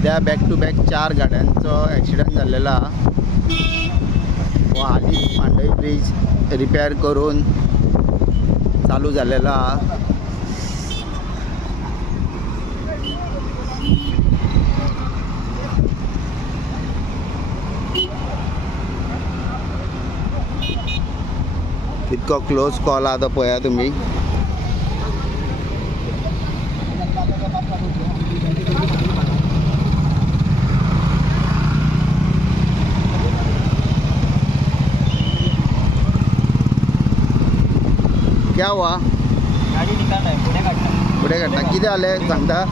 सध्या back to back 4 गाड्यांचो ॲक्सिडंट झालेला. व हालींच मांडवी ब्रिज रिपेअर करून चालू झालेला. कितको क्लोज कॉल आता पळया तुम्ही. क्या हुआ? गाडी निकाल पुढे काढला किती आले सांगता?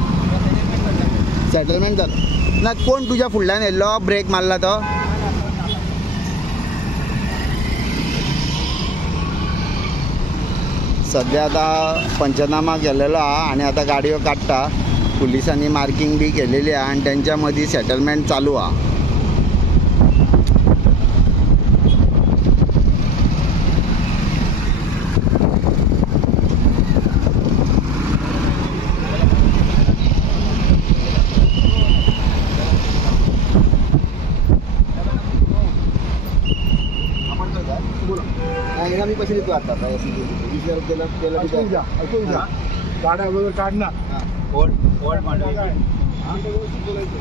सेटलमेंट झालं ना. कोण तुझ्या फुडल्यान येयल्लो ब्रेक मारला तो? सध्या आता पंचनामा केलेलो हा आणि आता गाडयो काढता. पुलिसांनी मार्किंग बी केलेली आहे आणि त्यांच्या मध्ये सेटलमेंट चालू आहे. मी पैसे देतो आता गाड्या वगैरे काढणार. ओल्ड मांडवी बोलायचं